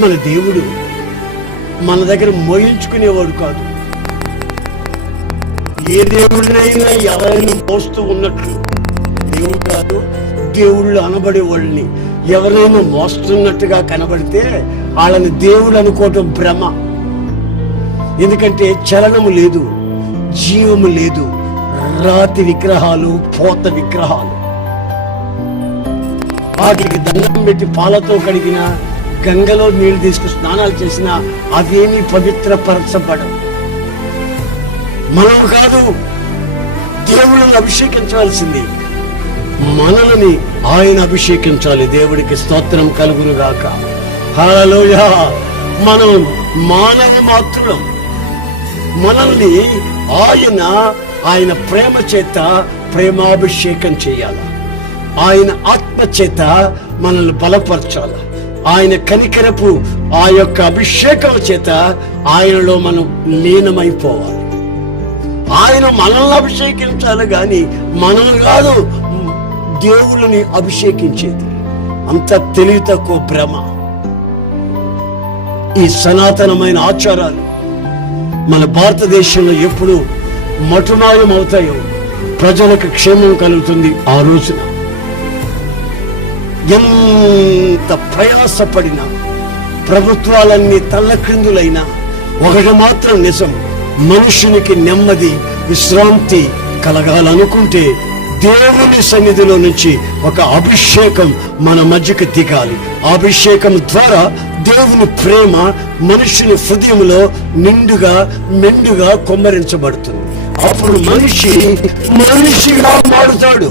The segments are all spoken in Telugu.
మన దేవుడు మన దగ్గర మోయించుకునేవాడు కాదు. ఏ దేవుడినైనా ఎవరైనా మోస్తూ ఉన్నట్లు దేవుడు కాదు. దేవుళ్ళు అనబడే వాళ్ళని ఎవరైనా మోస్తున్నట్టుగా కనబడితే వాళ్ళని దేవుడు అనుకోవటం భ్రమ. ఎందుకంటే చలనము లేదు, జీవము లేదు. రాతి విగ్రహాలు, పోత విగ్రహాలు. వాటికి దండం పెట్టి పాలతో కడిగిన, గంగలో నీళ్లు తీసుకుని స్నానాలు చేసిన అవేమీ పవిత్రపరచబడవు. మనం కాదు దేవుళ్ళని అభిషేకించవలసింది, మనల్ని ఆయన అభిషేకించాలి. దేవుడికి స్తోత్రం కలుగును గాక. హల్లెలూయా. మనం మానవ మాత్రులం. మనల్ని ఆయన ప్రేమ చేత ప్రేమాభిషేకం చేయాలి. ఆయన ఆత్మ చేత మనల్ని బలపరచాలి. ఆయన కనికరపు ఆ యొక్క అభిషేకం చేత ఆయనలో మనం లీనమైపోవాలి. ఆయన మనల్ని అభిషేకించాలి గాని మనం కాదు దేవుళ్ళని అభిషేకించేది. అంత తెలివి తక్కువ భ్రమ. ఈ సనాతనమైన ఆచారాలు మన భారతదేశంలో ఎప్పుడు మటుమాయం అవుతాయో ప్రజలకు క్షేమం కలుగుతుంది. ఆ రోజున ఎంత ప్రయాసపడినా, ప్రభుత్వాలన్నీ తల్లక్రిందులైనా ఒకటి మాత్రం నిజం, మనుషునికి నెమ్మది, విశ్రాంతి కలగాలనుకుంటే దేవుని సన్నిధిలో నుంచి ఒక అభిషేకం మన మధ్యకు దిగాలి. అభిషేకం ద్వారా దేవుని ప్రేమ మనుషుని హృదయంలో నిండుగా మెండుగా కుమ్మరించబడుతుంది. అప్పుడు మనిషిగా మారుతాడు,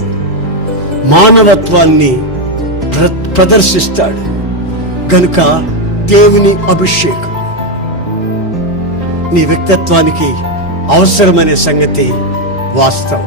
మానవత్వాన్ని ప్రదర్శిస్తాడు. గనుక దేవుని అభిషేకం నీ వ్యక్తిత్వానికి అవసరమనే సంగతి వాస్తవం.